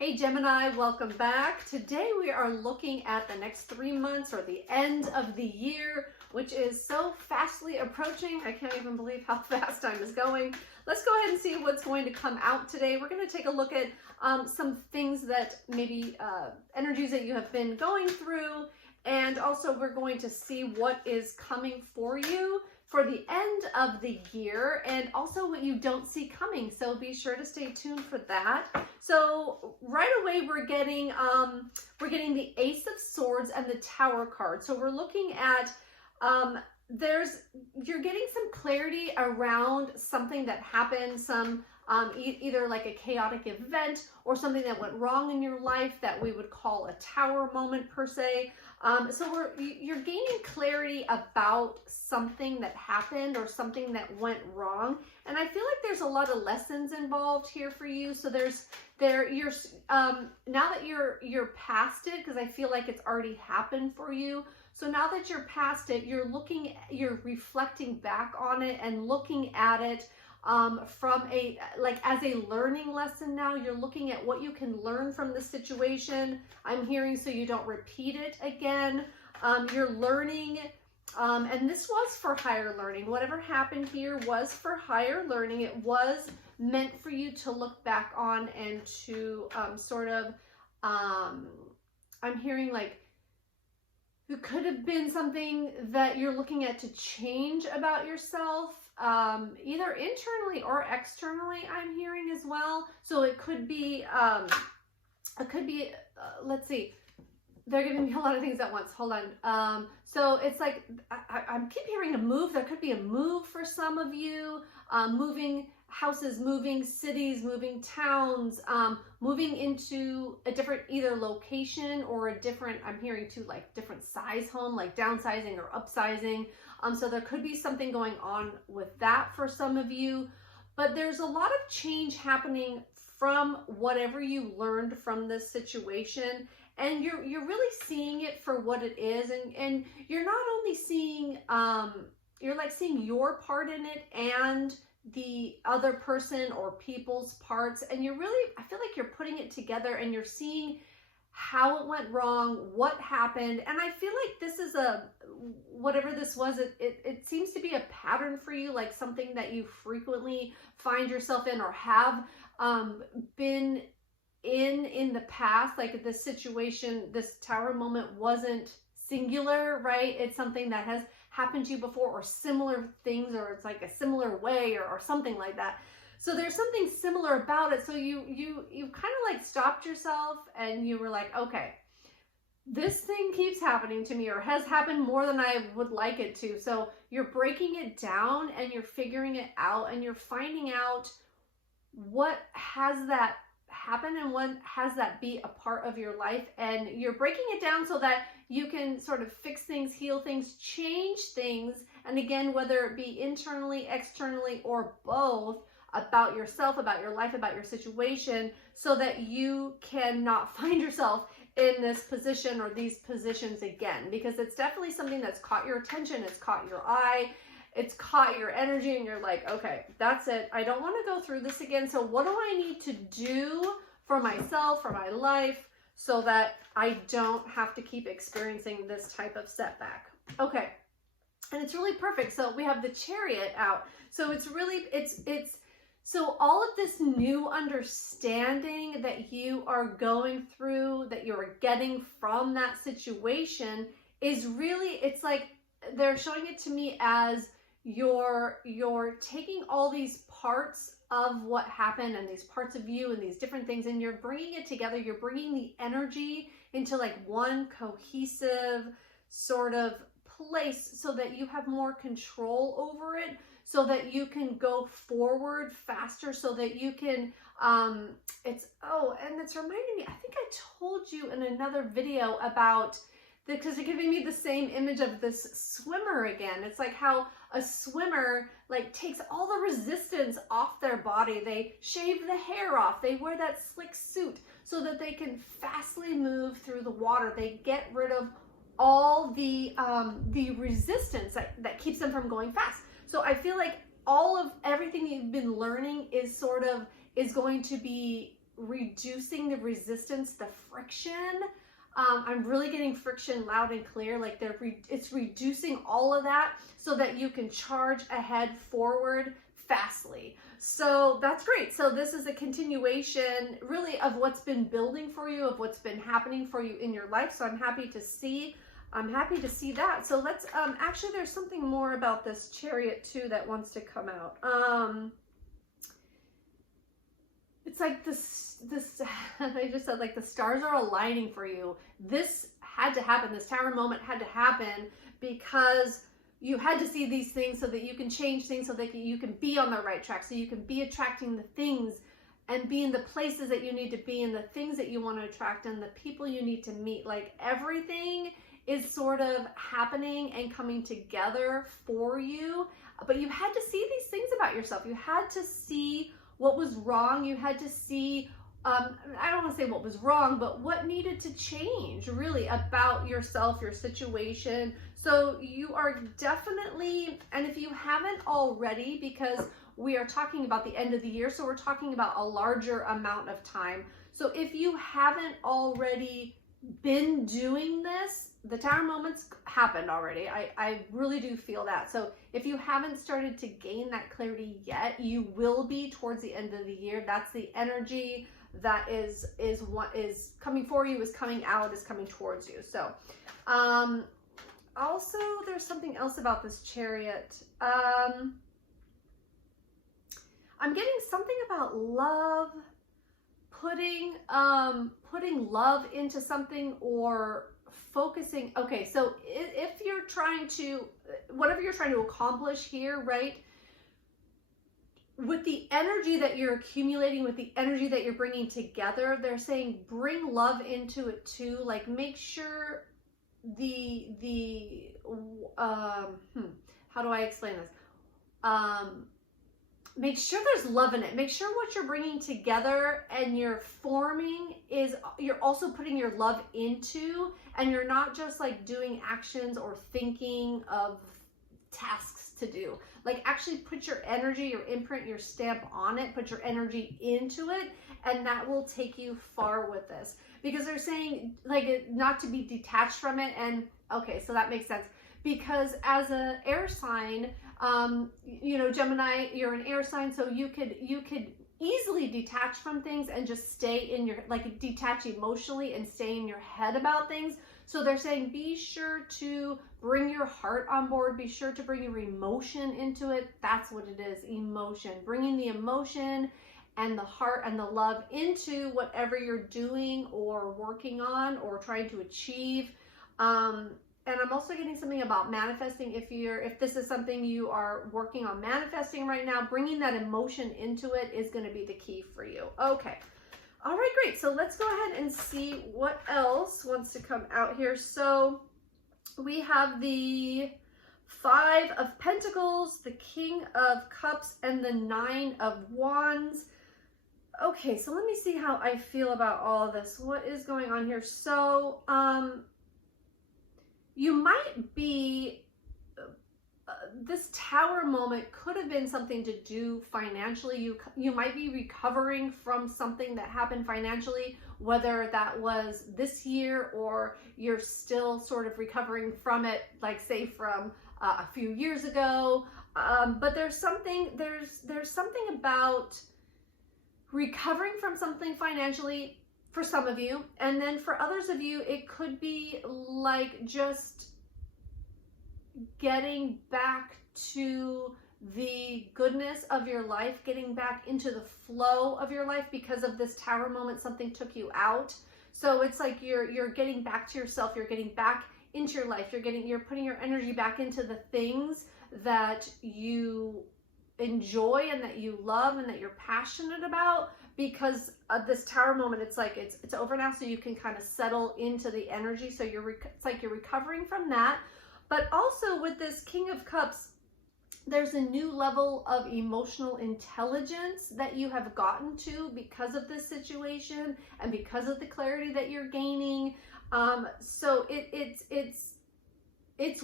Hey Gemini, welcome back. Today we are looking at the next 3 months or the end of the year, which is so fastly approaching. I can't even believe how fast time is going. Let's go ahead and see what's going to come out today. We're going to take a look at some things that maybe energies that you have been going through, and also we're going to see what is coming for you for the end of the year, and also what you don't see coming. So be sure to stay tuned for that. So right away we're getting the Ace of Swords and the Tower card. So we're looking at you're getting some clarity around something that happened, either like a chaotic event or something that went wrong in your life that we would call a tower moment per se. So you're gaining clarity about something that happened or something that went wrong, and I feel like there's a lot of lessons involved here for you. So now that you're past it, because I feel like it's already happened for you. So now that you're past it, you're reflecting back on it and looking at it from as a learning lesson. Now you're looking at what you can learn from the situation, I'm hearing, so you don't repeat it again. You're learning, and this was for higher learning. Whatever happened here was for higher learning. It was meant for you to look back on and to I'm hearing like it could have been something that you're looking at to change about yourself, either internally or externally, I'm hearing as well. So it could be, let's see, they're giving me a lot of things at once. Hold on. So it's like, I keep hearing a move. There could be a move for some of you, moving houses, moving cities, moving towns, moving into a different either location or a different, I'm hearing too, like different size home, like downsizing or upsizing. So there could be something going on with that for some of you, but there's a lot of change happening from whatever you learned from this situation. And you're really seeing it for what it is. And you're not only seeing, you're like seeing your part in it and the other person or people's parts, and I feel like you're putting it together and you're seeing how it went wrong, what happened. And I feel like this is whatever this was, it seems to be a pattern for you, like something that you frequently find yourself in or have been in the past. Like this situation, this tower moment wasn't singular, right? It's something that has happened to you before, or similar things, or it's like a similar way, or something like that. So there's something similar about it. So you kind of like stopped yourself and you were like, okay, this thing keeps happening to me, or has happened more than I would like it to. So you're breaking it down and you're figuring it out, and you're finding out what has that happen and what has that be a part of your life, and you're breaking it down so that you can sort of fix things, heal things, change things. And again, whether it be internally, externally, or both, about yourself, about your life, about your situation, so that you cannot find yourself in this position or these positions again, because it's definitely something that's caught your attention, it's caught your eye, it's caught your energy, and you're like, okay, that's it. I don't want to go through this again. So what do I need to do for myself, for my life, so that I don't have to keep experiencing this type of setback? Okay. And it's really perfect. So we have the Chariot out. So it's really, so all of this new understanding that you are going through, that you're getting from that situation, is really, it's like they're showing it to me as you're taking all these parts of what happened and these parts of you and these different things, and you're bringing it together. You're bringing the energy into like one cohesive sort of place, so that you have more control over it, so that you can go forward faster, so that you can and it's reminding me, I think I told you in another video about, because they're giving me the same image of this swimmer again. It's like how a swimmer like takes all the resistance off their body. They shave the hair off. They wear that slick suit so that they can fastly move through the water. They get rid of all the resistance that keeps them from going fast. So I feel like all of everything you've been learning is going to be reducing the resistance, the friction. I'm really getting friction loud and clear, like it's reducing all of that so that you can charge ahead forward fastly. So that's great. So this is a continuation really of what's been building for you, of what's been happening for you in your life. So I'm happy to see that. So let's, actually there's something more about this chariot too that wants to come out. It's like this, I just said, like the stars are aligning for you. This had to happen. This tower moment had to happen because you had to see these things so that you can change things, so that you can be on the right track, so you can be attracting the things and be in the places that you need to be, and the things that you want to attract, and the people you need to meet. Like everything is sort of happening and coming together for you. But you had to see these things about yourself. You had to see what was wrong. You had to see, I don't want to say what was wrong, but what needed to change really about yourself, your situation. So you are definitely, and if you haven't already, because we are talking about the end of the year, so we're talking about a larger amount of time. So if you haven't already been doing this, the tower moments happened already. I really do feel that. So if you haven't started to gain that clarity yet, you will be towards the end of the year. That's the energy that is what is coming for you, is coming out, is coming towards you. So also there's something else about this chariot. I'm getting something about love, putting love into something, or focusing. Okay, so if you're trying to, whatever you're trying to accomplish here, right, with the energy that you're accumulating, with the energy that you're bringing together, they're saying bring love into it too. Like make sure how do I explain this? Make sure there's love in it. Make sure what you're bringing together and you're forming is, you're also putting your love into, and you're not just like doing actions or thinking of tasks to do. Like actually put your energy, your imprint, your stamp on it, put your energy into it, and that will take you far with this. Because they're saying like not to be detached from it. And okay, so that makes sense. Because as an air sign, you know, Gemini, you're an air sign, so you could easily detach from things and just stay in your, like detach emotionally and stay in your head about things. So they're saying be sure to bring your heart on board, be sure to bring your emotion into it. That's what it is, emotion. Bringing the emotion and the heart and the love into whatever you're doing or working on or trying to achieve. And I'm also getting something about manifesting. If this is something you are working on manifesting right now, bringing that emotion into it is going to be the key for you. Okay. All right, great. So let's go ahead and see what else wants to come out here. So we have the 5 of Pentacles, the King of Cups, and the 9 of Wands. Okay, so let me see how I feel about all of this. What is going on here? So, you might be, this tower moment could have been something to do financially. You might be recovering from something that happened financially, whether that was this year or you're still sort of recovering from it, like say from a few years ago. But there's something about recovering from something financially for some of you, and then for others of you, it could be like just getting back to the goodness of your life, getting back into the flow of your life because of this tower moment. Something took you out. So it's like you're getting back to yourself, you're getting back into your life, you're putting your energy back into the things that you enjoy and that you love and that you're passionate about. Because of this tower moment, it's like it's over now, so you can kind of settle into the energy. So it's like you're recovering from that. But also with this King of Cups, there's a new level of emotional intelligence that you have gotten to because of this situation and because of the clarity that you're gaining. So it's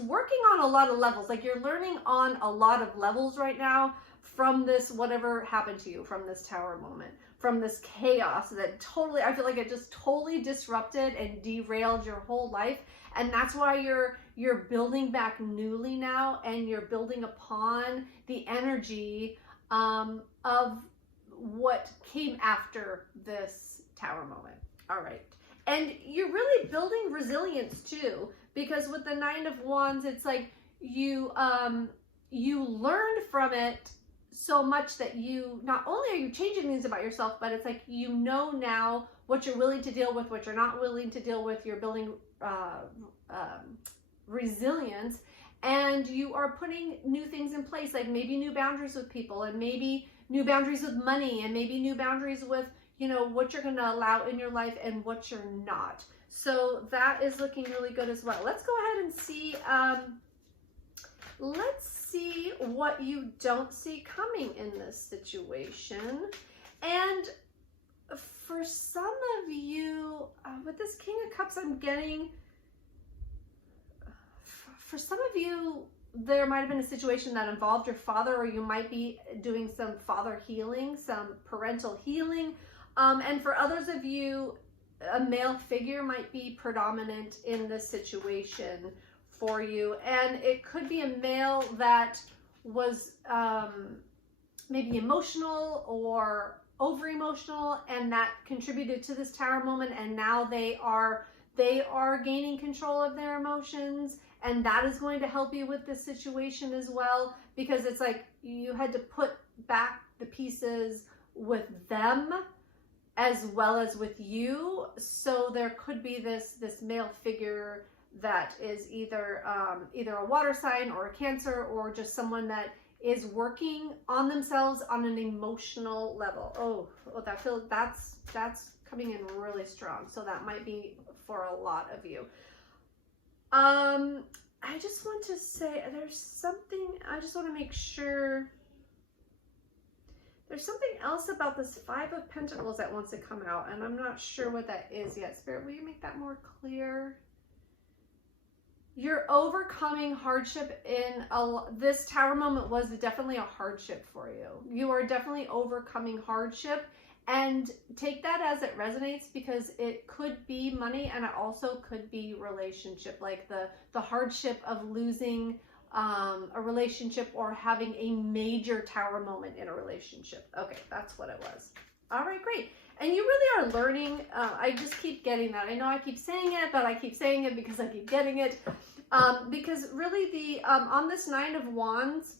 working on a lot of levels. Like you're learning on a lot of levels right now from this, whatever happened to you from this tower moment. from this chaos that totally, I feel like it just totally disrupted and derailed your whole life. And that's why you're building back newly now, and you're building upon the energy of what came after this tower moment. All right. And you're really building resilience too, because with the Nine of Wands, it's like you learned from it so much that you, not only are you changing things about yourself, but it's like you know now what you're willing to deal with, what you're not willing to deal with. You're building resilience, and you are putting new things in place, like maybe new boundaries with people, and maybe new boundaries with money, and maybe new boundaries with, you know, what you're going to allow in your life and what you're not. So that is looking really good as well. Let's go ahead and see, let's see what you don't see coming in this situation. And for some of you, with this King of Cups, I'm getting, for some of you, there might have been a situation that involved your father, or you might be doing some father healing, some parental healing. And for others of you, a male figure might be predominant in this situation for you. And it could be a male that was maybe emotional or over emotional, and that contributed to this tower moment. And now they are gaining control of their emotions. And that is going to help you with this situation as well, because it's like you had to put back the pieces with them as well as with you. So there could be this male figure that is either a water sign or a Cancer, or just someone that is working on themselves on an emotional level. Oh, that's coming in really strong. So that might be for a lot of you. I just want to say there's something, I just want to make sure. There's something else about this Five of Pentacles that wants to come out, and I'm not sure what that is yet. Spirit, will you make that more clear? You're overcoming hardship in this tower moment was definitely a hardship for you. You are definitely overcoming hardship, and take that as it resonates, because it could be money, and it also could be relationship, like the hardship of losing a relationship, or having a major tower moment in a relationship. Okay, that's what it was. All right, great. And you really are learning. I just keep getting that. I know I keep saying it, but I keep saying it because I keep getting it. Because really the, on this Nine of Wands,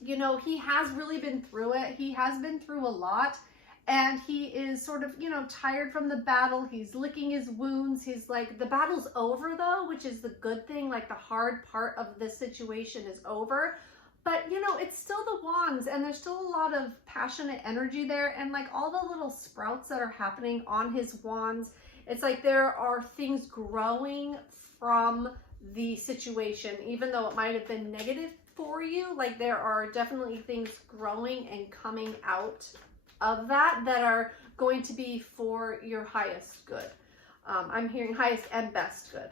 you know, he has really been through it. He has been through a lot. And he is sort of, you know, tired from the battle. He's licking his wounds. He's like, the battle's over though, which is the good thing. Like the hard part of this situation is over. But, you know, it's still the wands, and there's still a lot of passionate energy there. And like all the little sprouts that are happening on his wands, it's like there are things growing from the situation, even though it might have been negative for you. Like there are definitely things growing and coming out of that are going to be for your highest good. I'm hearing highest and best good.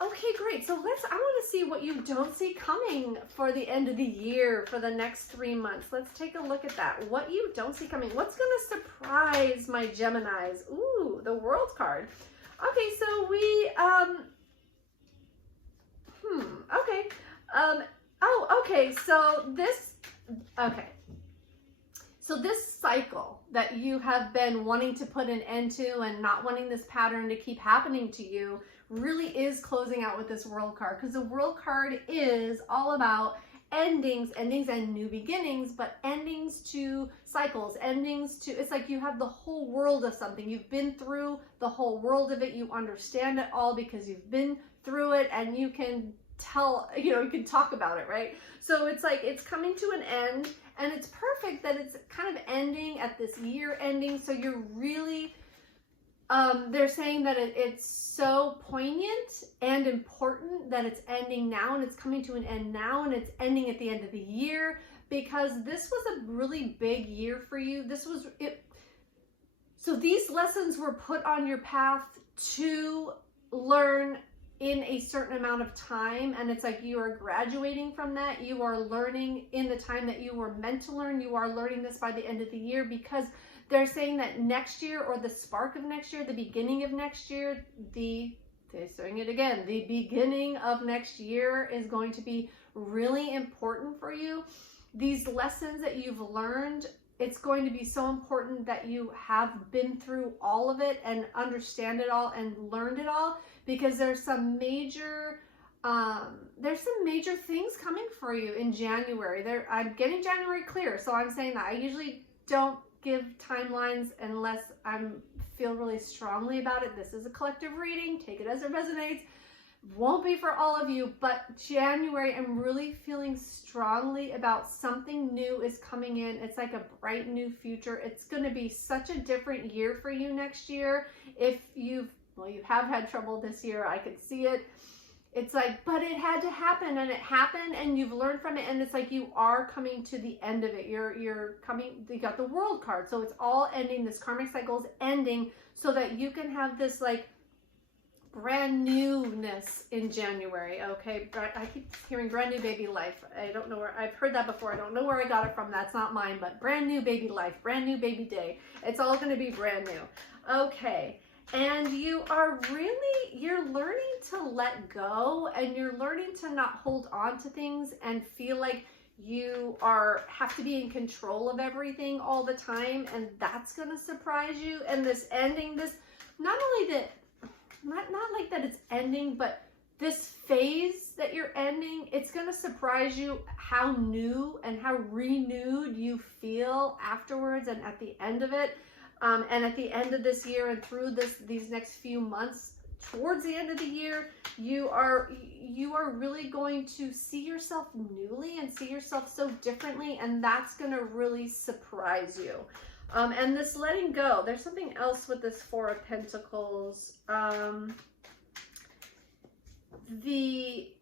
Okay, great. So I want to see what you don't see coming for the end of the year, for the next 3 months. Let's take a look at that. What you don't see coming. What's going to surprise my Geminis? Ooh, the World card. Okay, so we, okay. Okay, so this, okay. So this cycle that you have been wanting to put an end to and not wanting this pattern to keep happening to you really is closing out with this World card, because the World card is all about endings and new beginnings, but endings to cycles, endings to, it's like you have the whole world of something. You've been through the whole world of it. You understand it all because you've been through it, and you can tell, you know, you can talk about it, right? So it's like it's coming to an end, and it's perfect that it's kind of ending at this year ending. So you're really, they're saying that it's so poignant and important that it's ending now, and it's coming to an end now, and it's ending at the end of the year, because this was a really big year for you. This was it. So these lessons were put on your path to learn in a certain amount of time, and it's like you are graduating from that. You are learning in the time that you were meant to learn. You are learning this by the end of the year, because They're saying that next year, or the spark of next year, the beginning of next year, they're saying it again, the beginning of next year is going to be really important for you. These lessons that you've learned, it's going to be so important that you have been through all of it and understand it all and learned it all, because there's some major things coming for you in January. I'm getting January clear, so I'm saying that I usually don't give timelines unless I feel really strongly about it. This is a collective reading. Take it as it resonates. Won't be for all of you, but January, I'm really feeling strongly about something new is coming in. It's like a bright new future. It's going to be such a different year for you next year. If you have had trouble this year, I could see it. It's like, but it had to happen, and it happened, and you've learned from it, and it's like you are coming to the end of it. You got the World card, so it's all ending. This karmic cycle is ending so that you can have this like brand newness in January. Okay, I keep hearing brand new baby life. I don't know where I've heard that before. I don't know where I got it from. That's not mine, but brand new baby life, brand new baby day. It's all going to be brand new. Okay. And you're learning to let go, and you're learning to not hold on to things and feel like you have to be in control of everything all the time, and that's going to surprise you. And this ending, not like that it's ending, but this phase that you're ending, it's going to surprise you how new and how renewed you feel afterwards and at the end of it. And at the end of this year and through these next few months, towards the end of the year, you are really going to see yourself newly and see yourself so differently, and that's going to really surprise you. And this letting go, there's something else with this Four of Pentacles. The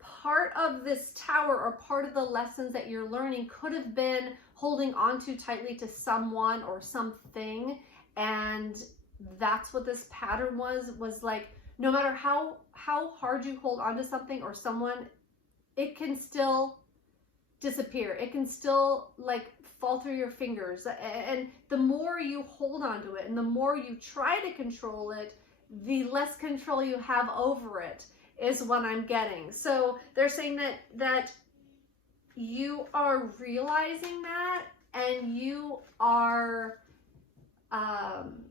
part of this Tower, or part of the lessons that you're learning, could have been holding on too tightly to someone or something, and that's what this pattern was like. No matter how hard you hold on to something or someone, it can still disappear. It can still like fall through your fingers, and the more you hold on to it and the more you try to control it, the less control you have over it, is what I'm getting. So they're saying that you are realizing that, and you are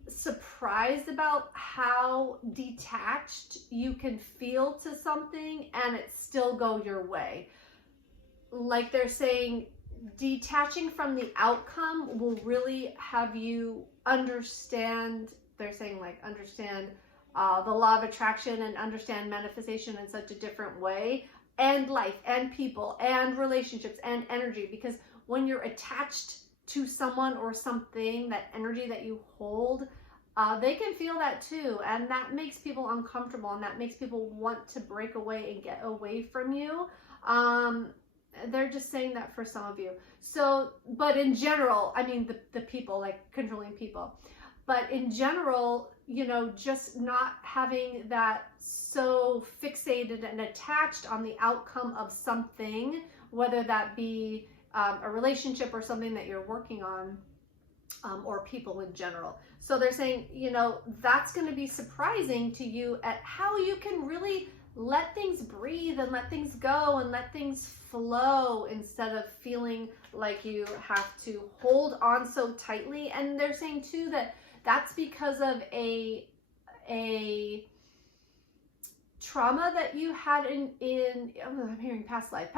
surprised about how detached you can feel to something and it still go your way. Like they're saying, detaching from the outcome will really have you understand, they're saying like understand the law of attraction and understand manifestation in such a different way, and life and people and relationships and energy, because when you're attached to someone or something, that energy that you hold, they can feel that too, and that makes people uncomfortable, and that makes people want to break away and get away from you. They're just saying that for some of you. So, but in general, I mean the people, like controlling people, but in general, you know, just not having that so fixated and attached on the outcome of something, whether that be a relationship or something that you're working on, or people in general. So they're saying, you know, that's going to be surprising to you at how you can really let things breathe and let things go and let things flow instead of feeling like you have to hold on so tightly. And they're saying too that that's because of a trauma that you had in I'm hearing past life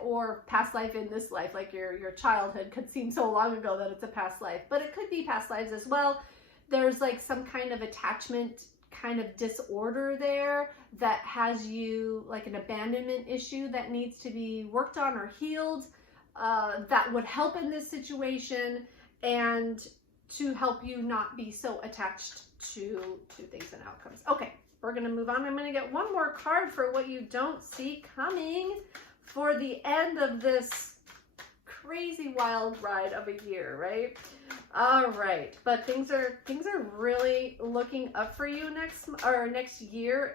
or past life in this life, like your childhood could seem so long ago that it's a past life, but it could be past lives as well. There's like some kind of attachment kind of disorder there that has you like an abandonment issue that needs to be worked on or healed, that would help in this situation and to help you not be so attached to things and outcomes. Okay, we're going to move on. I'm going to get one more card for what you don't see coming for the end of this crazy wild ride of a year, right? All right, but things are really looking up for you next year.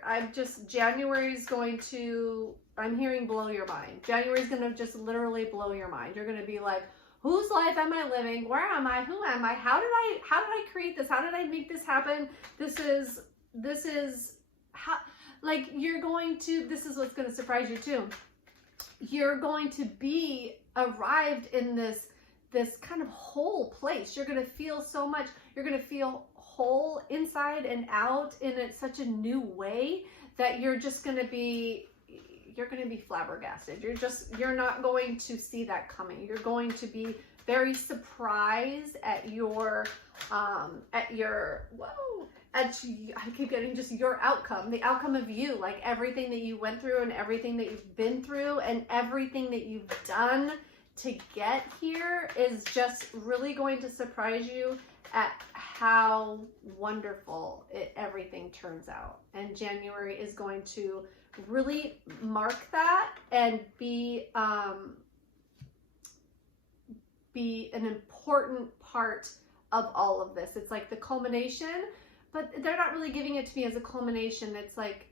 January's going to, I'm hearing blow your mind. January's going to just literally blow your mind. You're going to be like, Whose life am I living? Where am I? Who am I? How did I create this? How did I make this happen? This is how, like, you're going to, this is what's going to surprise you too. You're going to be arrived in this kind of whole place. You're going to feel so much. You're going to feel whole inside and out in such a new way that you're just going to be, you're going to be flabbergasted. You're not going to see that coming. You're going to be very surprised at your, I keep getting just your outcome, the outcome of you, like everything that you went through and everything that you've been through and everything that you've done to get here is just really going to surprise you at how wonderful everything turns out. And January is going to really mark that and be an important part of all of this. It's like the culmination, but they're not really giving it to me as a culmination. It's like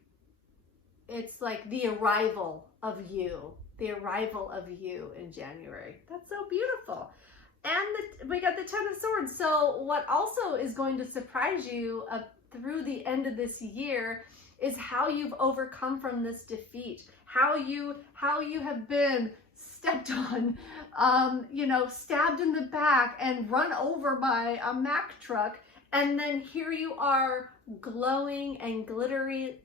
the arrival of you. The arrival of you in January. That's so beautiful. And we got the 10 of Swords. So what also is going to surprise you through the end of this year is how you've overcome from this defeat. How you have been stepped on, stabbed in the back and run over by a Mack truck. And then here you are glowing and glittery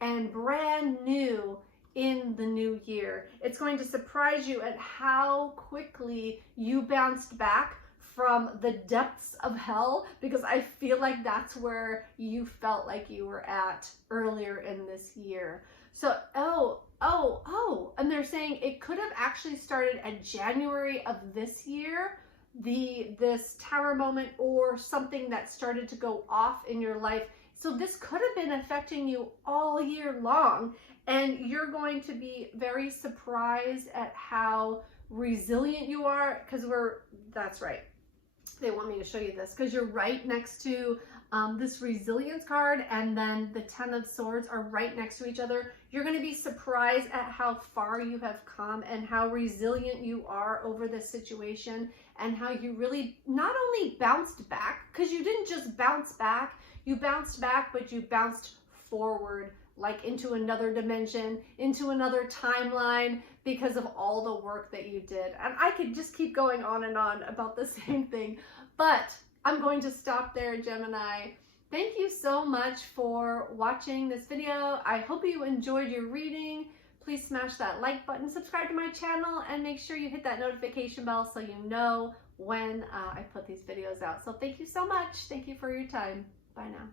and brand new in the new year. It's going to surprise you at how quickly you bounced back from the depths of hell, because I feel like that's where you felt like you were at earlier in this year. So, and they're saying it could have actually started at January of this year, this tower moment or something that started to go off in your life. So this could have been affecting you all year long, and you're going to be very surprised at how resilient you are, because that's right. They want me to show you this because you're right next to this resilience card, and then the 10 of Swords are right next to each other. You're going to be surprised at how far you have come and how resilient you are over this situation, and how you really not only bounced back, because you didn't just bounce back, you bounced back, but you bounced forward, like into another dimension, into another timeline, because of all the work that you did. And I could just keep going on and on about the same thing, but I'm going to stop there, Gemini. Thank you so much for watching this video. I hope you enjoyed your reading. Please smash that like button, subscribe to my channel, and make sure you hit that notification bell so you know when I put these videos out. So thank you so much. Thank you for your time. Bye now.